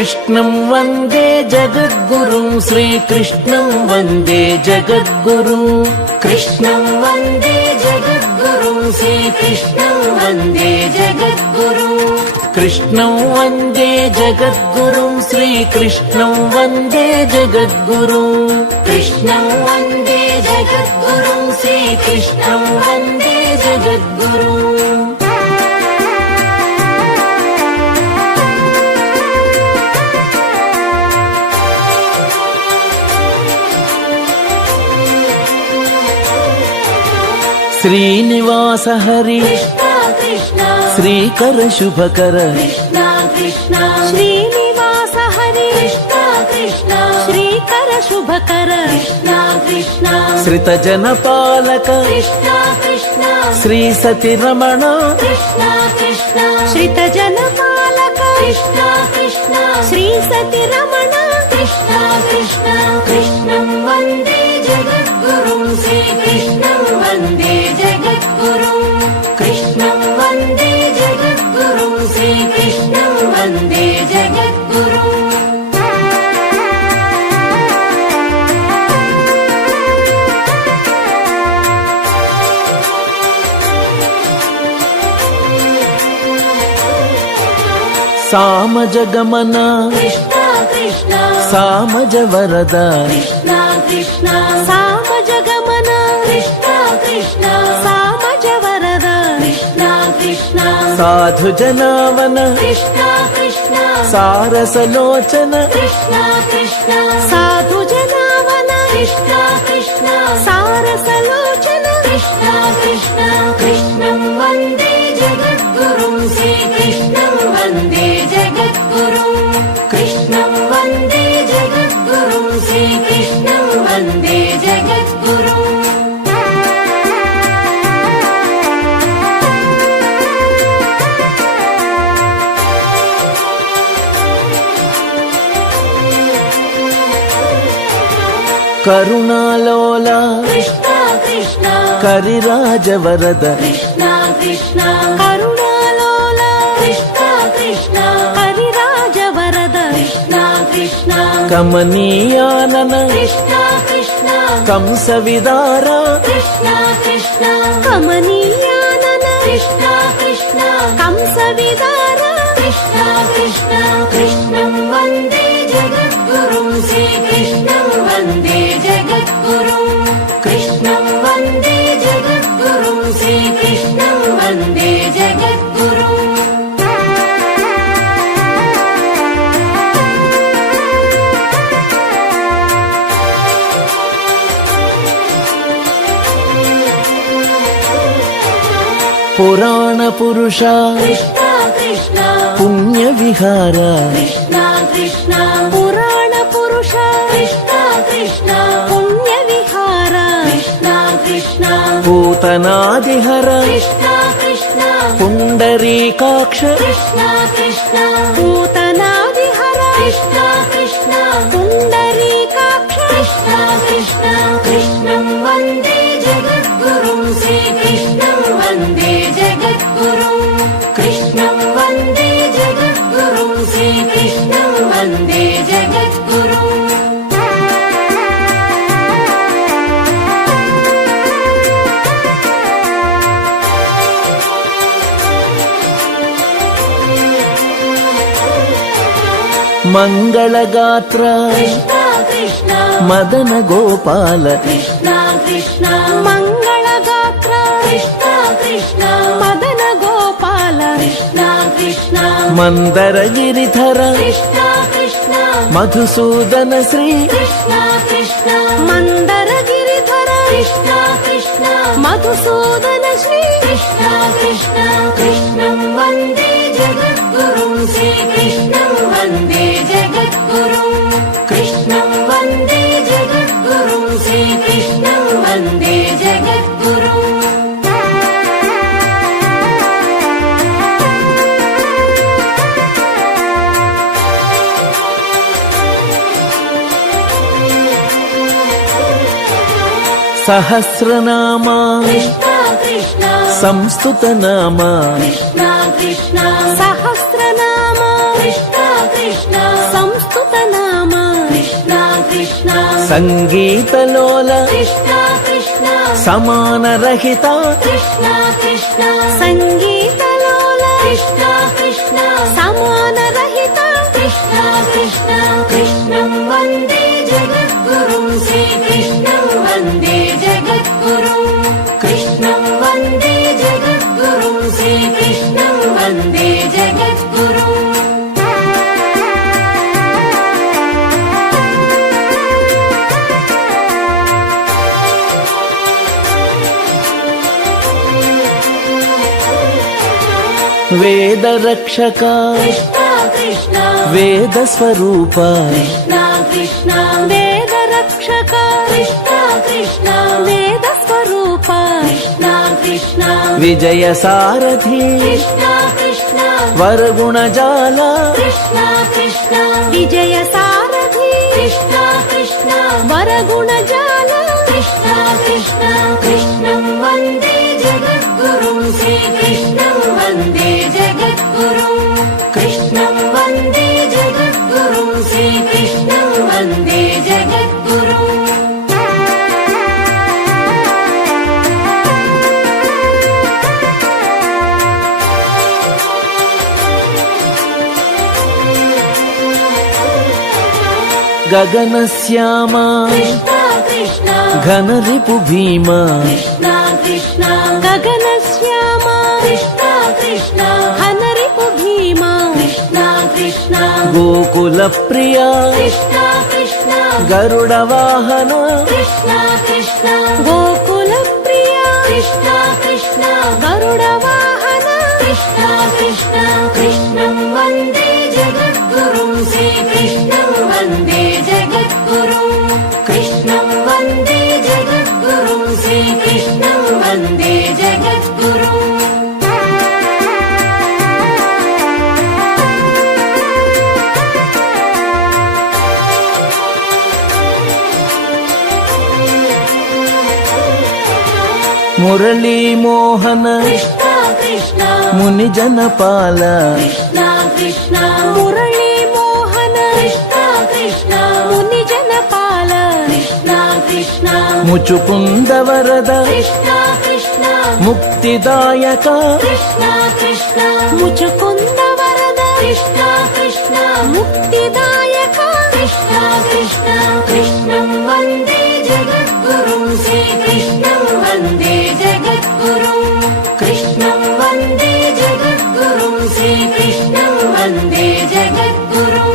कृष्णं वन्दे जगद्गुरुं श्रीकृष्णं वन्दे जगद्गुरुं कृष्णं वन्दे जगद्गुरुं श्रीकृष्णं वन्दे जगद्गुरुं कृष्णं वन्दे जगद्गुरुं श्रीकृष्णं वन्दे जगद्गुरुं कृष्णं वन्दे जगद्गुरुं श्रीकृष्णं वन्दे जगद्गुरुं श्रीनिवास हरि कृष्णा कृष्णा श्रीकर शुभकर कृष्णा कृष्णा श्रीनिवास हरि कृष्णा कृष्णा श्रीकर शुभकर कृष्णा कृष्णा श्रितजन पालक कृष्णा कृष्णा श्री सति रमण कृष्णा कृष्णा श्रितजन पालक कृष्णा कृष्णा श्री सति रमण कृष्णा कृष्णा कृष्णं वन्दे जगद्गुरुं श्रीकृष्णं वन्दे जगद्गुरुं कृष्णं वन्दे जगद्गुरुं श्रीकृष्णं वन्दे जगद्गुरुं सामज गमन कृष्णा कृष्णा सामज वरद कृष्णा कृष्णा सामज गमन कृष्णा कृष्णा सामज वरद कृष्णा कृष्णा साधु जनावन कृष्णा कृष्णा सारसलोचन कृष्णा कृष्णा साधु जनावन कृष्णा कृष्णा सारसलोचन कृष्णा कृष्णा कृष्णं वन्दे जगद्गुरुं श्रीकृष्णं वन्दे जगद्गुरुं कृष्णं वन्दे जगद्गुरुं श्रीकृष्णं वन्दे जगद्गुरुं करुणालोला कृष्णा कृष्णा करिराज वरद कृष्णा कृष्णा करुणालोला कृष्णा कृष्णा हरिराज वरद कृष्णा कृष्णा कमनीयानन कृष्णा कृष्णा कंस विदार कृष्णा कृष्णा कमनीयानन कृष्णा कृष्णा कंस विदार कृष्णा कृष्णा कृष्णं वन्दे जगद्गुरुं श्रीकृष्णं वन्दे जगद्गुरुं कृष्णं वन्दे जगद्गुरुं श्रीकृष्णं वन्दे जगद्गुरुं पुराण पुरुष कृष्णा कृष्णा पुण्य विहार कृष्णा कृष्णा पुराण पुरुष कृष्णा कृष्णा पुण्य विहार कृष्णा कृष्णा पूतनादिहर कृष्णा कृष्णा पुण्डरीकाक्ष कृष्णा कृष्णा पूतनादिहर कृष्णा कृष्णा पुण्डरीकाक्ष कृष्णा कृष्णा कृष्णं वन्दे जगद्गुरुं श्रीकृष्णं वन्दे जगद्गुरुं कृष्णं वन्दे जगद्गुरुं श्रीकृष्णं वन्दे जगद्गुरुं मंगलगात्र कृष्णा कृष्णा मदन गोपाल कृष्णा कृष्णा मंगलगात्र कृष्णा कृष्णा मदन गोपाल कृष्णा कृष्णा मंदर गिरिधर कृष्णा कृष्णा मधुसूदन श्री कृष्णा कृष्णा मंदर गिरिधर कृष्णा कृष्णा मधुसूदन श्री कृष्णा कृष्णा कृष्णं वन्दे जगद्गुरुं श्रीकृष्णं वन्दे जगद्गुरुं कृष्णं वन्दे जगद्गुरुं श्रीकृष्णं वन्दे जगद्गुरुं सहस्रनामा कृष्णा कृष्णा संस्तुत नामा कृष्णा कृष्णा सहस्रनाम कृष्णा కృష్ణ సంస్కృత నామ కృష్ణ కృష్ణ సంగీతలోల కృష్ణ కృష్ణ సమానరహిత కృష్ణ కృష్ణ సంగీతలోల కృష్ణ కృష్ణ సమానరహిత కృష్ణ కృష్ణ కృష్ణం వందే జగద్గురుం శ్రీకృష్ణం వందే జగద్గురుం కృష్ణం వందే జగద్గురుం శ్రీకృష్ణం వందే జగద్గురుం వేదరక్షక కృష్ణ కృష్ణ వేద స్వరూప కృష్ణ కృష్ణ వేద రక్షక కృష్ణ కృష్ణ వేద స్వరూప కృష్ణ కృష్ణ విజయ సారథి కృష్ణ కృష్ణ వరగుణజాల కృష్ణ కృష్ణ విజయ సారథి కృష్ణ కృష్ణ వరగుణజాల కృష్ణ కృష్ణ కృష్ణం వందే జగద్గురుం శ్రీకృష్ణం వందే జగద్గురుం కృష్ణం వందే జగద్గురుం శ్రీకృష్ణం వందే జగద్గురుం గగనశ్యామ కృష్ణ కృష్ణ ఘనరిపు భీమ కృష్ణ కృష్ణ గగన శ్యామ కృష్ణ కృష్ణ హనరిపు భీమ కృష్ణ కృష్ణ గోకుల ప్రియ కృష్ణ కృష్ణ గరుడ వాహన కృష్ణ కృష్ణ గోకుల ప్రియ కృష్ణ కృష్ణ గరుడ వాహన కృష్ణ కృష్ణ కృష్ణం వందే జగద్గురుం శ్రీకృష్ణం వందే జగద్గురుం కృష్ణం వందే జగద్గురుం శ్రీకృష్ణం వందే జగద్గురుం మురళీ మోహన కృష్ణ కృష్ణ ముని జనపాల కృష్ణ కృష్ణ మురళీ మోహన కృష్ణ కృష్ణ ముని జనపాల కృష్ణ కృష్ణ ముచుకుంద వరద కృష్ణ కృష్ణ ముక్తిదాయక కృష్ణ కృష్ణ ముచుకుంద వరద కృష్ణ కృష్ణ ముక్తిదాయక కృష్ణ కృష్ణ కృష్ణం వందే జగద్గురుం శ్రీకృష్ణం వందే జగద్గురుం కృష్ణం వందే జగద్గురుం శ్రీకృష్ణం వందే జగద్గురుం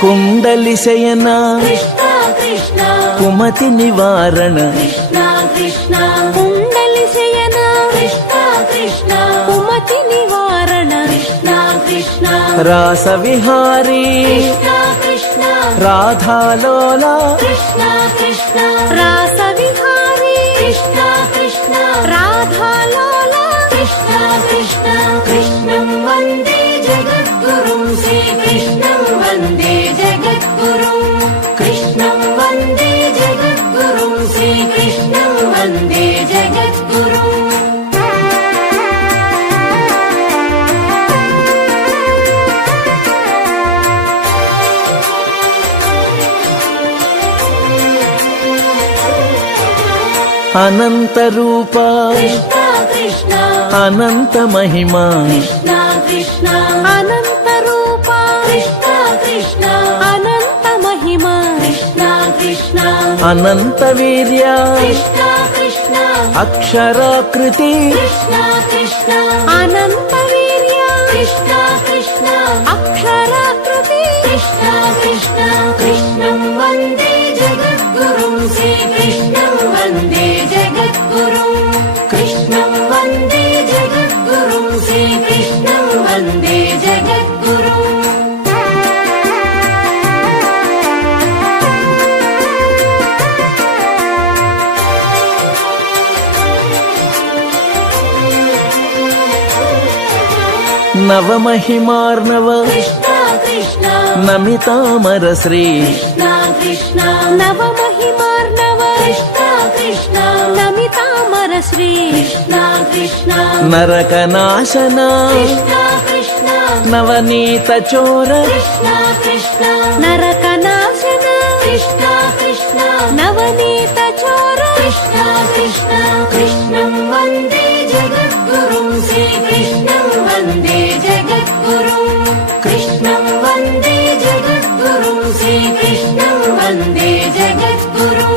కుండలి శయన కృష్ణ కృష్ణ కుమతి నివారణ కృష్ణ కృష్ణ కుండలి శయన కృష్ణ కృష్ణ కుమతి నివారణ కృష్ణ కృష్ణ రాస విహారీ కృష్ణ కృష్ణ రాధాలోల కృష్ణ కృష్ణ రాస విహారీ కృష్ణ కృష్ణ రాధాలోల కృష్ణ కృష్ణ కృష్ణం వందే జగద్గురుం శ్రీకృష్ణం వందే జగద్గురుం కృష్ణం వందే జగద్గురుం శ్రీకృష్ణం వందే జగద్గురుం అనంత రూప కృష్ణ కృష్ణ అనంత మహిమ కృష్ణ కృష్ణ అనంత రూప కృష్ణ కృష్ణ అనంత మహిమ కృష్ణ కృష్ణ అనంత వీర్య కృష్ణ కృష్ణ అక్షరాకృతి కృష్ణ కృష్ణ అనంత వీర్య కృష్ణ కృష్ణ అక్షరాకృతి కృష్ణ కృష్ణ కృష్ణం వందే జగద్గురుం శ్రీకృష్ణం వందే జగద్గురుం కృష్ణం వందే జగద్గురుం శ్రీకృష్ణం వందే జగద్గురుం నవమహిమార్ణవ కృష్ణ కృష్ణ నమితామర శ్రీ కృష్ణ కృష్ణ నవమహిమార్ణవ కృష్ణ కృష్ణ నమితామర శ్రీ కృష్ణ కృష్ణ నరకనాశన కృష్ణ కృష్ణ నవనీత చోర కృష్ణ కృష్ణ నరకనాశన కృష్ణ కృష్ణ నవనీత చోర కృష్ణ కృష్ణ కృష్ణం వందే జగద్గురుం శ్రీకృష్ణం వందే జగద్గురుం కృష్ణం వందే జగద్గురుం శ్రీకృష్ణం వందే జగద్గురుం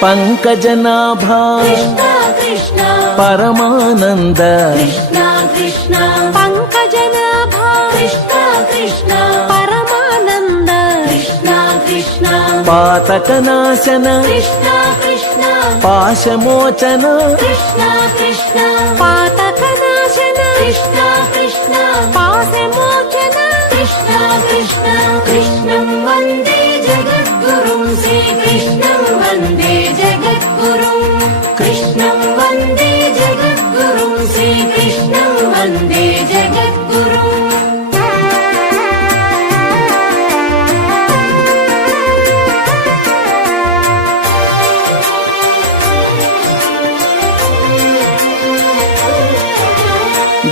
పంకజనాభా కృష్ణ కృష్ణ పరమానంద కృష్ణ కృష్ణ పంకజనాభా కృష్ణ కృష్ణ పరమానంద కృష్ణ కృష్ణ పాతకనాశన కృష్ణ కృష్ణ పాశమోచన కృష్ణ కృష్ణ పాతకనాశన కృష్ణ కృష్ణ పాశమోచన కృష్ణ కృష్ణ కృష్ణం వందే జగద్గురుం శ్రీకృష్ణం వందే జగద్గురుం కృష్ణం వందే జగద్గురుం శ్రీకృష్ణం వందే జగద్గురుం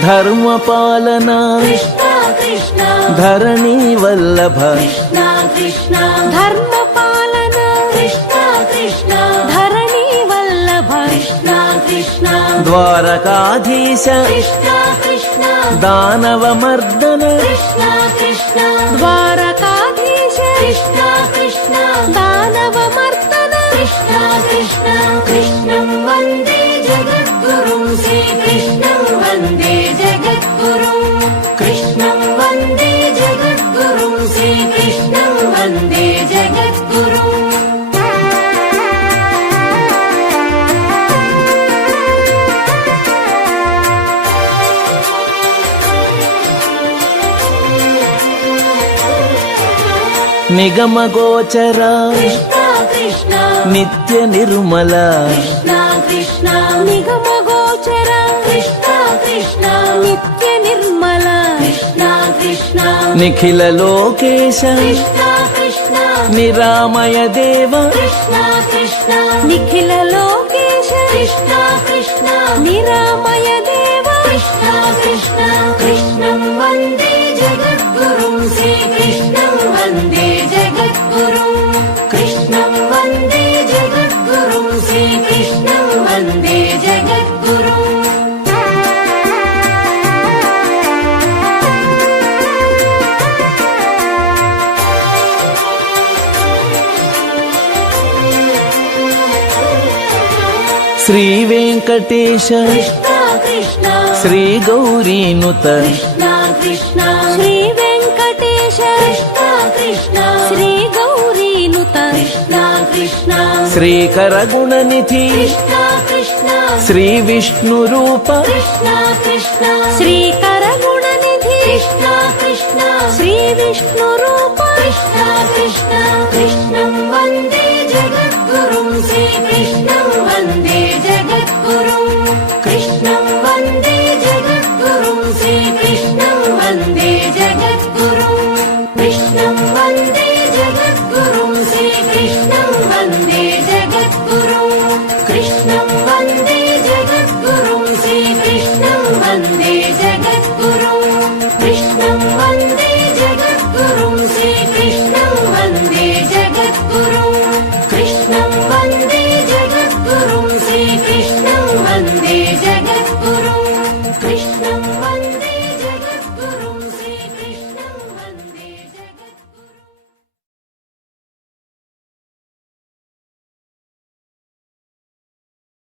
ధర్మపాలన కృష్ణ కృష్ణ ధరణీ వల్లభ కృష్ణ కృష్ణ ధర్మపాలన కృష్ణ కృష్ణ ధరణి వల్లభ కృష్ణ కృష్ణ ద్వారకాధీశ కృష్ణ కృష్ణ దానవమర్దన కృష్ణ కృష్ణ ద్వారకాధీశ కృష్ణ కృష్ణ దానవమర్దన కృష్ణ కృష్ణ కృష్ణం వందే జగద్గురుం శ్రీకృష్ణం వందే జగద్గురుం కృష్ణం వందే జగద్గురుం శ్రీకృష్ణం వందే జగద్గురుం నిగమగోచర కృష్ణ కృష్ణ నిత్య నిర్మల కృష్ణ కృష్ణ నిగమగోచర కృష్ణ కృష్ణ నిత్య నిర్మల కృష్ణ కృష్ణ నిఖిల లోకేశ కృష్ణ కృష్ణ నిరామయ దేవ కృష్ణ కృష్ణ నిఖిల లోకేశ కృష్ణ కృష్ణ నిరామయ దేవ కృష్ణ కృష్ణ కృష్ణం వందే జగద్గురుం శ్రీకృష్ణం వందే జగద్గురుం కృష్ణం వందే జగద్గురుం శ్రీకృష్ణం వందే జగద్గురుం శ్రీ వెంకటేశ కృష్ణ కృష్ణ శ్రీ గౌరీనుత కృష్ణ కృష్ణ శ్రీ వెంకటేశ కృష్ణ కృష్ణ శ్రీ గౌరీనుత కృష్ణ కృష్ణ శ్రీకర గుణనిధి కృష్ణ కృష్ణ శ్రీ విష్ణు రూప కృష్ణ కృష్ణ శ్రీకర గుణనిధి కృష్ణ కృష్ణ శ్రీ విష్ణు రూప కృష్ణ కృష్ణ కృష్ణం వందే జగద్గురుం శ్రీకృష్ణం వందే జగద్గురుం కృష్ణం వందే జగద్గురుం శ్రీకృష్ణం వందే జగద్గురుం కృష్ణం వందే జగద్గురుం శ్రీకృష్ణం వందే జగద్గురుం కృష్ణం వందే జగద్గురుం శ్రీకృష్ణం వందే జగద్గురుం కృష్ణం వందే జగద్గురుం శ్రీకృష్ణం వందే జగద్గురుం కృష్ణం వందే జగద్గురుం శ్రీకృష్ణం వందే జగద్గురుం కృష్ణం వందే